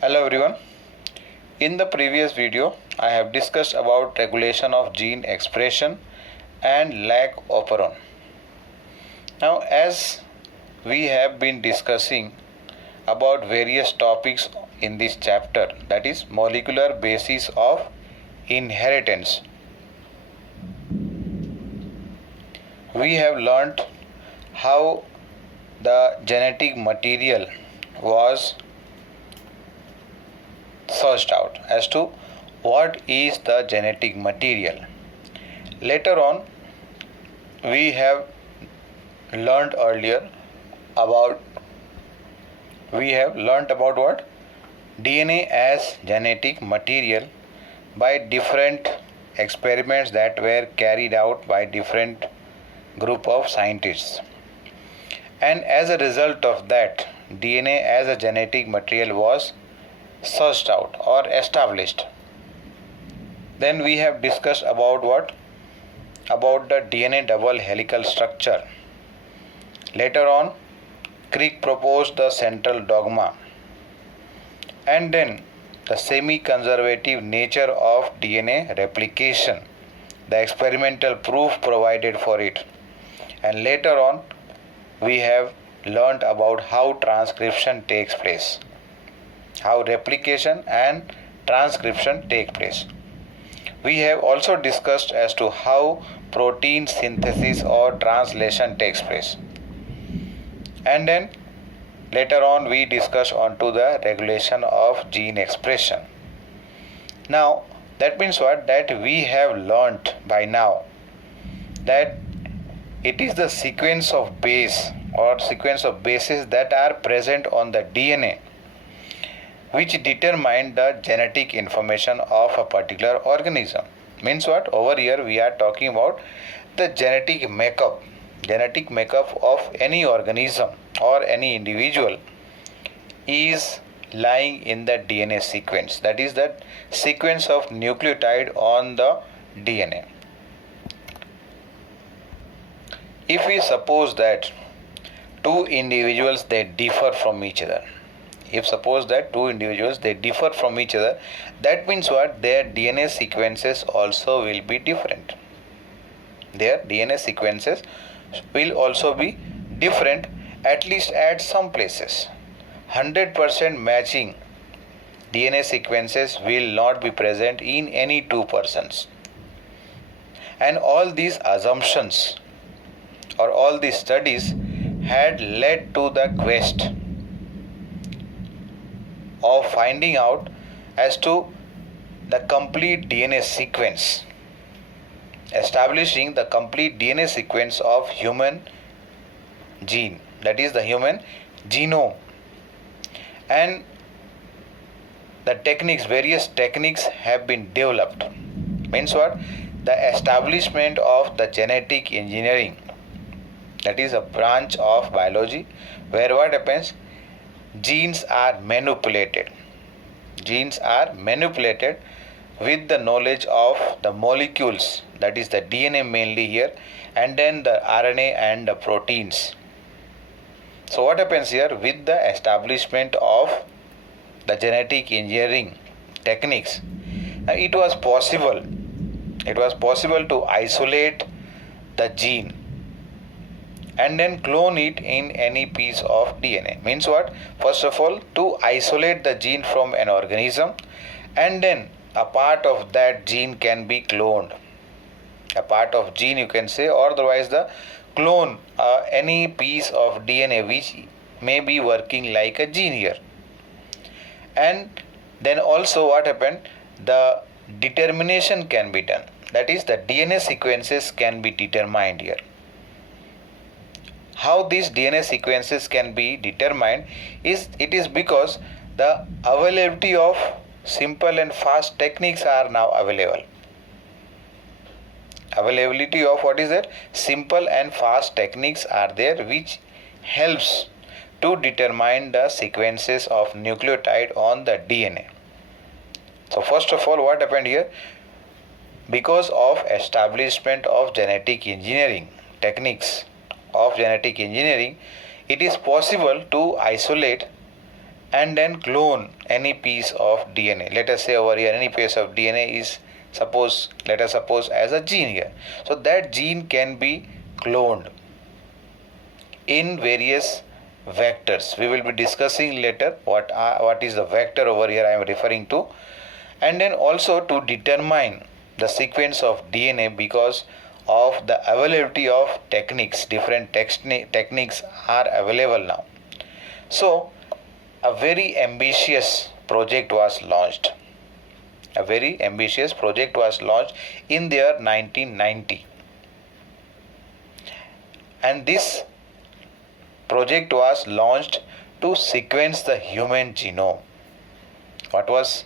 Hello everyone. In the previous video, I have discussed about regulation of gene expression and lack operon. Now, as we have been discussing about various topics in this chapter, that is molecular basis of inheritance, we have learnt how the genetic material was searched out as to what is the genetic material. Later on, we have learned about what? DNA as genetic material by different experiments that were carried out by different group of scientists. And as a result of that, DNA as a genetic material was searched out or established. Then we have discussed about what? About the DNA double helical structure. Later on, Crick proposed the central dogma, and then the semi-conservative nature of DNA replication, the experimental proof provided for it. And later on, we have learnt about how transcription takes place, how replication and transcription take place. We have also discussed as to how protein synthesis or translation takes place. And then later on we discuss onto the regulation of gene expression. Now that means what? That we have learnt by now that it is the sequence of base or sequence of bases that are present on the DNA which determine the genetic information of a particular organism. Means what? Over here we are talking about the genetic makeup of any organism or any individual is lying in the DNA sequence. That is the sequence of nucleotide on the DNA. If we suppose that two individuals they differ from each other, that means what? Their DNA sequences also will be different. At least at some places. 100% matching DNA sequences will not be present in any two persons. And all these assumptions or all these studies had led to the quest of finding out as to the complete DNA sequence, establishing the complete DNA sequence of human gene, that is the human genome. And the various techniques have been developed. Means what? The establishment of the genetic engineering, that is a branch of biology where what happens? Genes are manipulated with the knowledge of the molecules, that is the DNA mainly here, and then the RNA and the proteins. So what happens here? With the establishment of the genetic engineering techniques, it was possible to isolate the gene and then clone it in any piece of DNA. Means what? First of all, to isolate the gene from an organism, and then a part of that gene can be cloned. A part of gene you can say, or otherwise the clone any piece of DNA which may be working like a gene here. And then also what happened? The determination can be done. That is, the DNA sequences can be determined here. How these DNA sequences can be determined is because the availability of simple and fast techniques are now available. Availability of what is that? Simple and fast techniques are there which helps to determine the sequences of nucleotide on the DNA. So first of all, what happened here? Because of establishment of genetic engineering techniques, it is possible to isolate and then clone any piece of DNA. Let us say over here any piece of DNA is let us suppose as a gene here. So that gene can be cloned in various vectors. We will be discussing later what is the vector over here I am referring to, and then also to determine the sequence of DNA because of the availability of techniques. Different techniques are available now. So a very ambitious project was launched. A very ambitious project was launched in the year 1990, and this project was launched to sequence the human genome. What was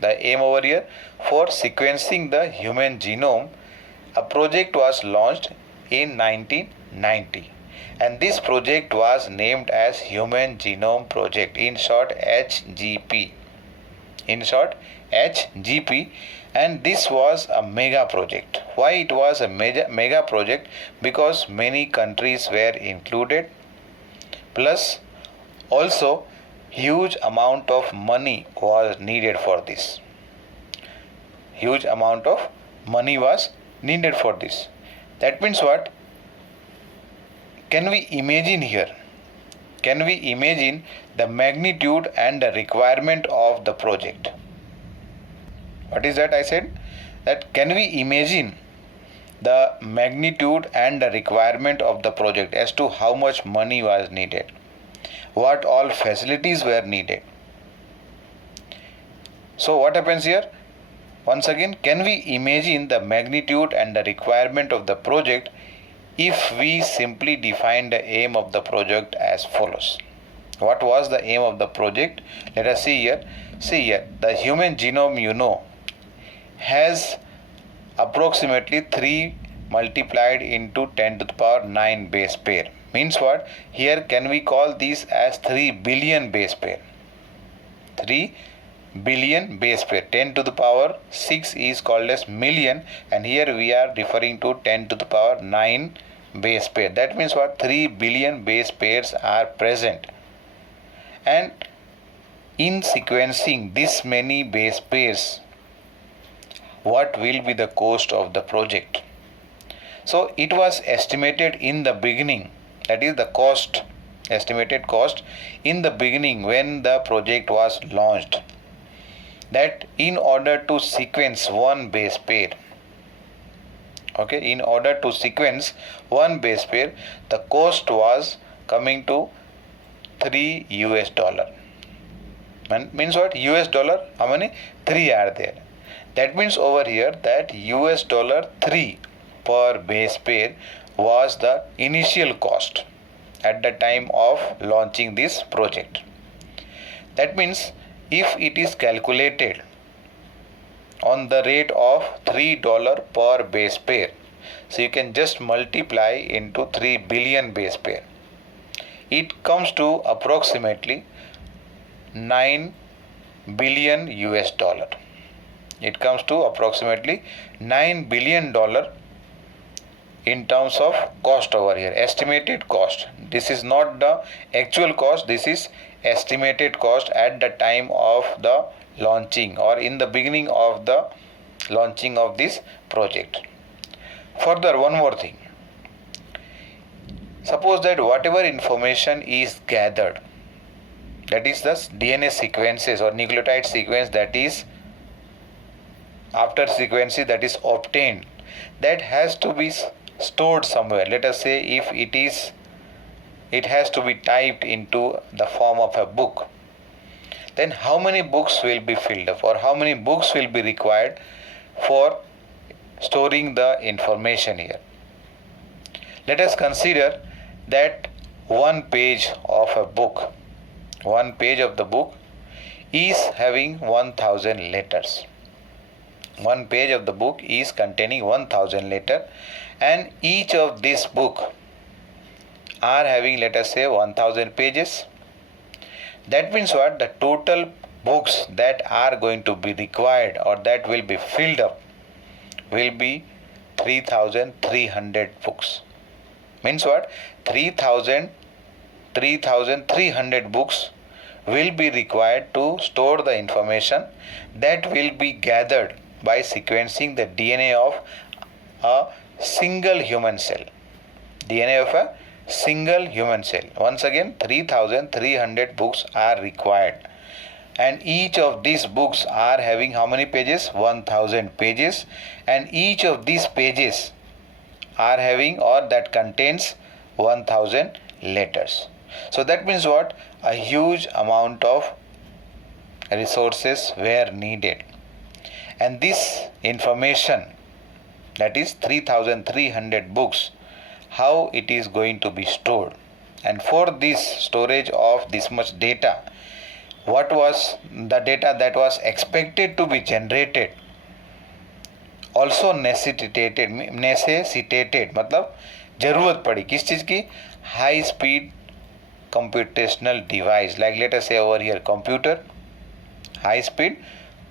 the aim over here? For sequencing the human genome, a project was launched in 1990, and this project was named as Human Genome Project, in short HGP. In short HGP, and this was a mega project. Why it was a mega project? Because many countries were included, plus also huge amount of money was needed for this. Huge amount of money was needed for this. That means what? Can we imagine here? Can we imagine the magnitude and the requirement of the project? What is that I said? That can we imagine the magnitude and the requirement of the project as to how much money was needed, what all facilities were needed. So what happens here? Once again, can we imagine the magnitude and the requirement of the project if we simply define the aim of the project as follows? What was the aim of the project? Let us see here. See here, the human genome, has approximately 3 multiplied into 10 to the power 9 base pair. Means what? Here can we call these as 3 billion base pair. 3 billion base pair. 10 to the power 6 is called as million, and here we are referring to 10 to the power 9 base pair. That means what? 3 billion base pairs are present. And in sequencing this many base pairs, what will be the cost of the project? So it was estimated in the beginning, that is the cost, estimated cost in the beginning when the project was launched, that in order to sequence one base pair, in order to sequence one base pair, the cost was coming to $3. Means what? US dollar, how many? 3 are there. That means over here that $3 per base pair was the initial cost at the time of launching this project. That means if it is calculated on the rate of $3 per base pair, so you can just multiply into 3 billion base pair. It comes to approximately 9 billion US dollar. It comes to approximately $9 billion in terms of cost over here, estimated cost. This is not the actual cost, this is estimated cost at the time of the launching or in the beginning of the launching of this project. Further, one more thing. Suppose that whatever information is gathered, that is the DNA sequences or nucleotide sequence that is after sequencing that is obtained, that has to be stored somewhere. Let us say if it has to be typed into the form of a book, then how many books will be filled up or how many books will be required for storing the information here? Let us consider that one page of a book, one page of the book is having 1000 letters. One page of the book is containing 1000 letters, and each of this book are having, let us say, 1000 pages. That means what? The total books that are going to be required or that will be filled up will be 3300 books. Means what? 3300 books will be required to store the information that will be gathered by sequencing the DNA of a single human cell. DNA of a single human cell. Once again, 3300 books are required. And each of these books are having how many pages? 1000 pages. And each of these pages are having or that contains 1000 letters. So that means what? A huge amount of resources were needed. And this information, that is 3300 books, how it is going to be stored. And for this storage of this much data, what was the data that was expected to be generated also necessitated मतलब जरूरत पड़ी किस चीज़ की? High speed computational device, like let us say over here computer, high speed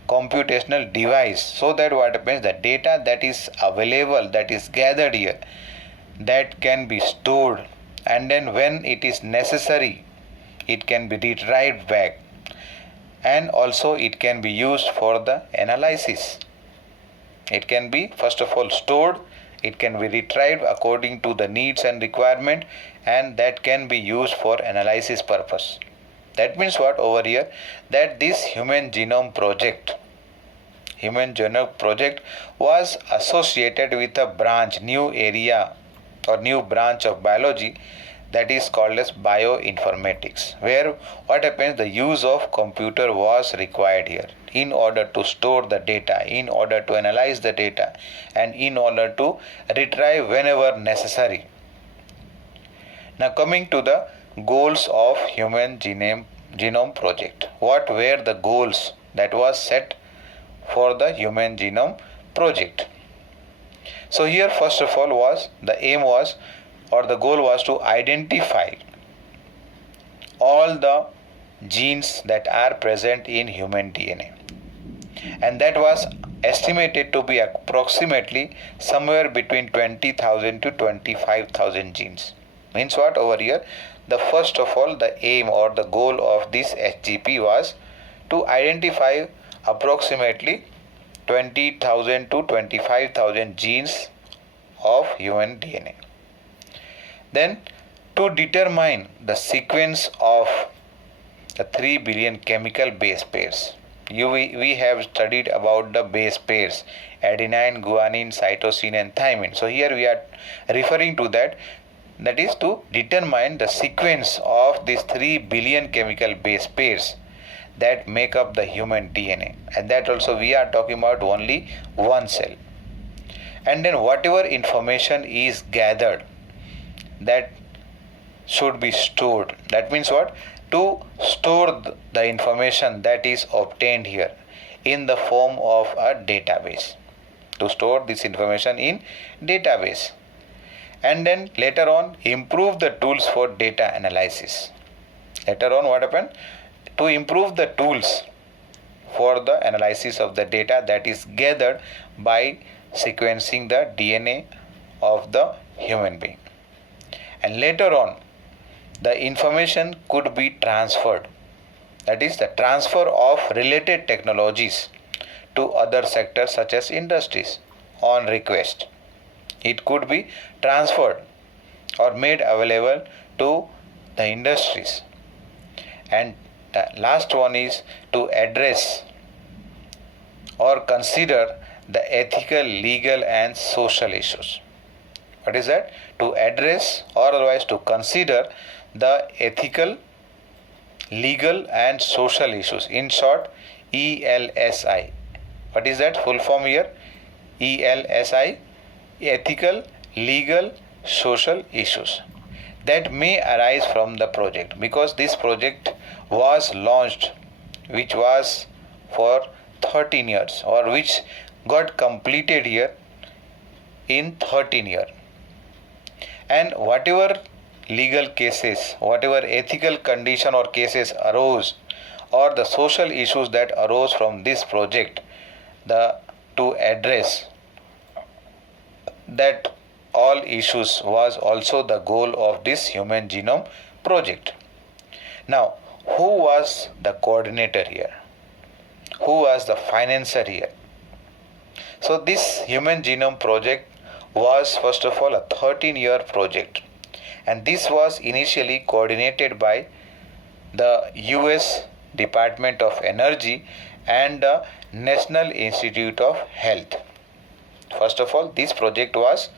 computational device, so that what happens, the data that is available, that is gathered here, that can be stored, and then when it is necessary it can be retrieved back, and also it can be used for the analysis. It can be first of all stored, it can be retrieved according to the needs and requirement, and that can be used for analysis purpose. That means what over here, that this Human Genome Project was associated with a branch, new area or new branch of biology, that is called as bioinformatics, where what happens, the use of computer was required here in order to store the data, in order to analyze the data, and in order to retrieve whenever necessary. Now coming to the goals of Human Genome Project. What were the goals that was set for the Human Genome Project? So here first of all was, the aim was, or the goal was to identify all the genes that are present in human DNA, and that was estimated to be approximately somewhere between 20,000 to 25,000 genes. Means what over here, the first of all the aim or the goal of this HGP was to identify approximately 20,000 to 25,000 genes of human DNA. Then to determine the sequence of the 3 billion chemical base pairs. We have studied about the base pairs, adenine, guanine, cytosine and thymine. So here we are referring to that is to determine the sequence of these 3 billion chemical base pairs that make up the human DNA. And that also we are talking about only one cell. And then whatever information is gathered, that should be stored. That means what? To store the information that is obtained here in the form of a database. To store this information in database. And then later on improve the tools for data analysis. Later on what happened? To improve the tools for the analysis of the data that is gathered by sequencing the DNA of the human being. And later on, the information could be transferred. That is the transfer of related technologies to other sectors such as industries on request. It could be transferred or made available to the industries. And the last one is to address or consider the ethical, legal and social issues. What is that? To address or otherwise to consider the ethical, legal and social issues. In short, ELSI. What is that full form here? ELSI, ethical, legal, social issues that may arise from the project, because this project was launched, which was for 13 years or which got completed here in 13 years. And whatever legal cases, whatever ethical condition or cases arose, or the social issues that arose from this project, to address that all issues was also the goal of this Human Genome Project. Now, who was the coordinator here? Who was the financer here? So this Human Genome Project was first of all a 13-year project, and this was initially coordinated by the US Department of Energy and the National Institute of Health. First of all, this project was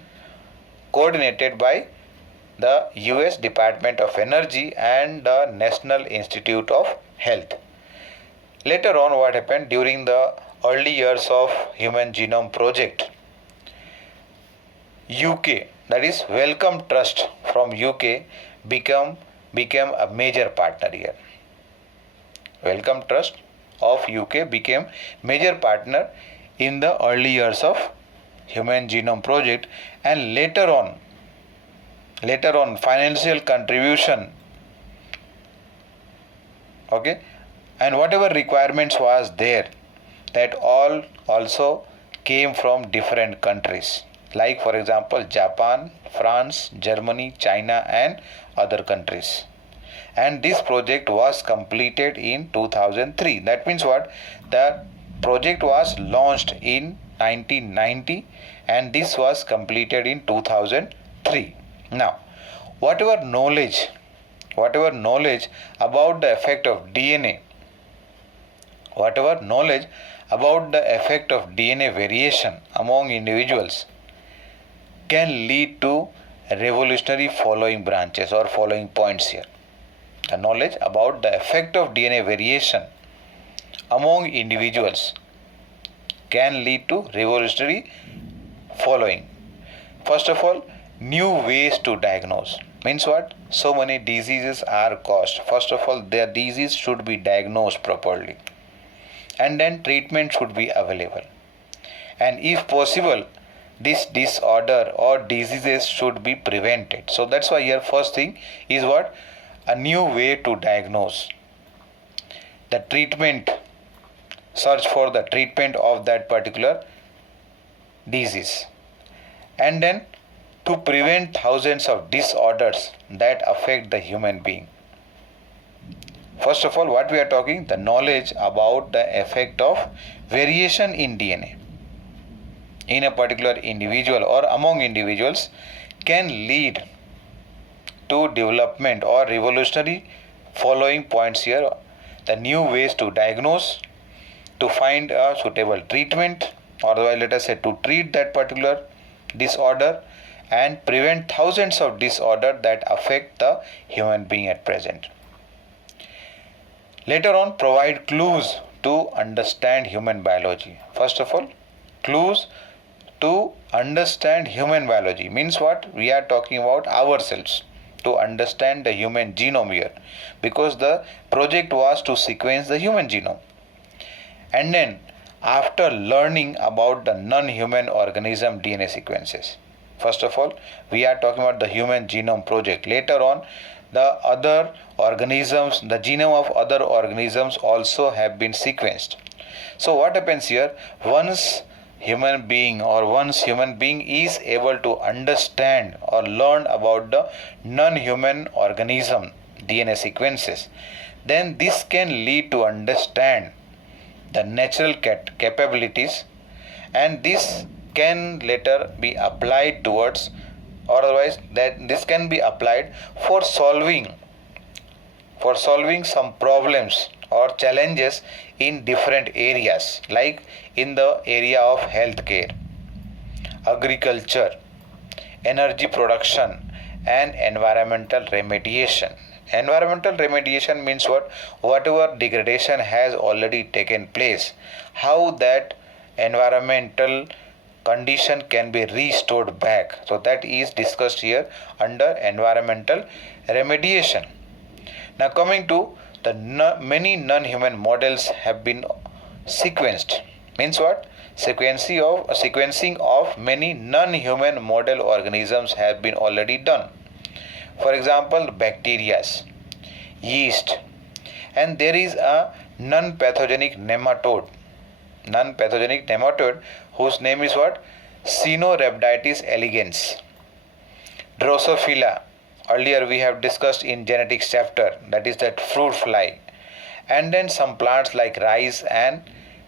coordinated by the US Department of Energy and the National Institute of Health. Later on, what happened during the early years of Human Genome Project, UK, that is Wellcome Trust from UK, became a major partner here. Wellcome Trust of UK became major partner in the early years of Human Genome Project, and later on financial contribution, okay, and whatever requirements was there, that all also came from different countries, like for example Japan, France, Germany, China and other countries. And this project was completed in 2003. That means what? The project was launched in 1990 and this was completed in 2003. Now, whatever knowledge about the effect of DNA, variation among individuals can lead to revolutionary following branches or following points here. The knowledge about the effect of DNA variation among individuals can lead to revolutionary following. First of all, new ways to diagnose. Means what? So many diseases are caused. First of all, their disease should be diagnosed properly, and then treatment should be available. And if possible, this disorder or diseases should be prevented. So that's why here first thing is what? A new way to diagnose. The treatment, search for the treatment of that particular disease. And then to prevent thousands of disorders that affect the human being. First of all, what we are talking, the knowledge about the effect of variation in DNA in a particular individual or among individuals can lead to development or revolutionary following points here. The new ways to diagnose, to find a suitable treatment, or let us say to treat that particular disorder and prevent thousands of disorders that affect the human being at present. Later on, provide clues to understand human biology. First of all, clues to understand human biology means what? We are talking about ourselves, to understand the human genome here, because the project was to sequence the human genome. And then after learning about the non-human organism DNA sequences, first of all we are talking about the Human Genome Project. Later on, the other organisms, the genome of other organisms also have been sequenced. So what happens here? Once human being is able to understand or learn about the non-human organism DNA sequences, then this can lead to understand the natural capabilities, and this can later be applied towards, or otherwise that this can be applied for solving some problems or challenges in different areas, like in the area of healthcare, agriculture, energy production and environmental remediation. Environmental remediation means what? Whatever degradation has already taken place, how that environmental condition can be restored back. So that is discussed here under environmental remediation. Now coming to the many non-human models have been sequenced. Means what? Sequencing of many non-human model organisms have been already done. For example, bacteria, yeast, and there is a non-pathogenic nematode whose name is what? Caenorhabditis elegans, Drosophila, earlier we have discussed in genetics chapter, that is that fruit fly. And then some plants like rice and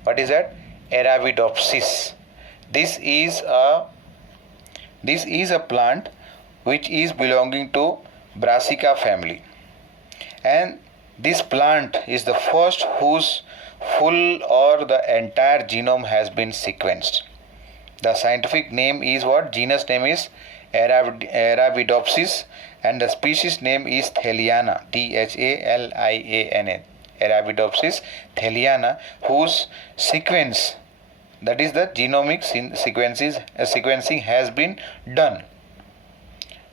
what is that, Arabidopsis. This is a plant which is belonging to Brassica family, and this plant is the first whose full or the entire genome has been sequenced. The scientific name is what? Genus name is Arabidopsis, and the species name is Thaliana, Thaliana, Arabidopsis thaliana, whose sequence, that is the genomic sequencing has been done.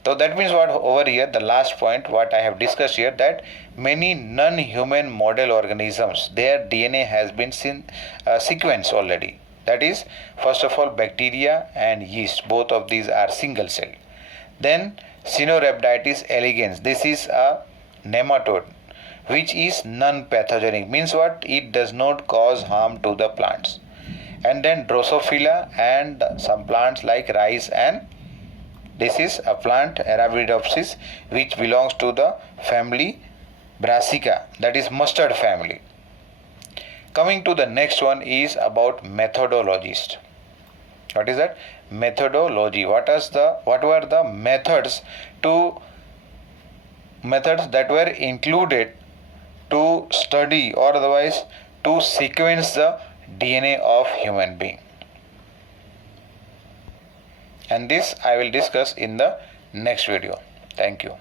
So that means what over here, the last point what I have discussed here, that many non-human model organisms, their DNA has been sequenced already. That is, first of all, bacteria and yeast, both of these are single celled. Then Caenorhabditis elegans, this is a nematode which is non-pathogenic, means what, it does not cause harm to the plants. And then Drosophila and some plants like rice, and this is a plant Arabidopsis which belongs to the family Brassica, that is mustard family. Coming to the next one is about methodologist. What is that? Methodology. What were the methods that were included to study or otherwise to sequence the DNA of human being? And this I will discuss in the next video. Thank you.